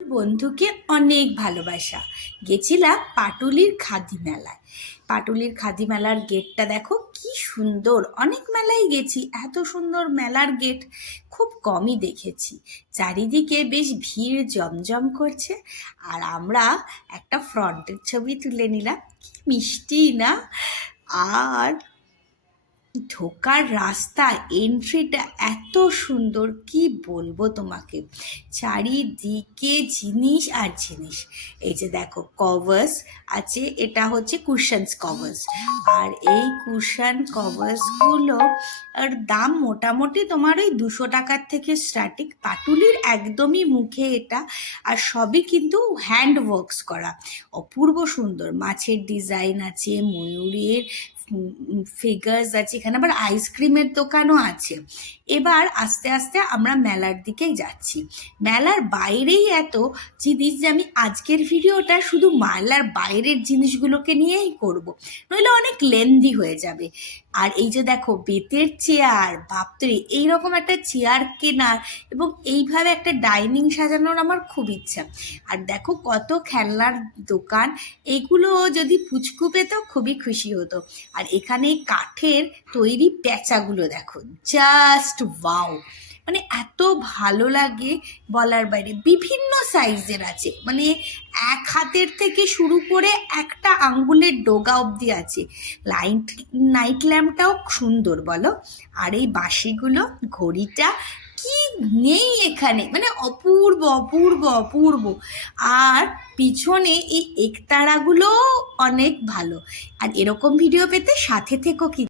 বন্ধুকে অনেক ভালোবাসা। গেছিলাম পাটুলির খাদি মেলায়। পাটুলির খাদি মেলার গেটটা দেখো কি সুন্দর। অনেক মেলায় গেছি, এত সুন্দর মেলার গেট খুব কমই দেখেছি। চারিদিকে বেশ ভিড় জমজম করছে। আর আমরা একটা ফ্রন্টের ছবি তুলে নিলাম, কি মিষ্টি না। আর ঢোকার রাস্তা, এন্ট্রিটা এত সুন্দর, কি বলবো তোমাকে। চারিদিকে জিনিস আর জিনিস। এই যে দেখো কভার্স আছে, এটা হচ্ছে কুশনস কভার্স। আর এই কুশন কভার্সগুলো আর দাম মোটামুটি তোমার ওই 200 টাকার থেকে স্টার্টিং। পাটুলির একদমই মুখে এটা। আর সবই কিন্তু হ্যান্ড ওয়ার্কস করা, অপূর্ব সুন্দর। মাছের ডিজাইন আছে, ময়ূরের ফিগার্স আছে, এখানে আবার আইসক্রিমের দোকানও আছে। এবার আস্তে আস্তে আমরা মেলার দিকেই যাচ্ছি। মেলার বাইরেই এত জিনিস যে আমি আজকের ভিডিওটা শুধু মেলার বাইরের জিনিসগুলোকে নিয়েই করব, নইলে অনেক লেন্দি হয়ে যাবে। আর এই যে দেখো বেতের চেয়ার, বাপরে এইরকম একটা চেয়ার কেনার এবং এইভাবে একটা ডাইনিং সাজানোর আমার খুব ইচ্ছা। আর দেখো কত খেলনার দোকান, এগুলো যদি পুচকু পেত খুবই খুশি হতো। আর এখানে কাঠের তৈরি প্যাঁচাগুলো দেখো, জাস্ট ওয়াও, মানে এত ভালো লাগে বলার বাইরে। বিভিন্ন সাইজের আছে, মানে এক হাতের থেকে শুরু করে একটা আঙ্গুলের ডোগা অবধি আছে। নাইট ল্যাম্পটাও সুন্দর বলো। আর এই বাঁশিগুলো, ঘড়িটা, কি নেই এখানে, মানে অপূর্ব অপূর্ব অপূর্ব। আর পিছনে এই একতারাগুলো অনেক ভালো। আর এরকম ভিডিও পেতে সাথে থেকো কি।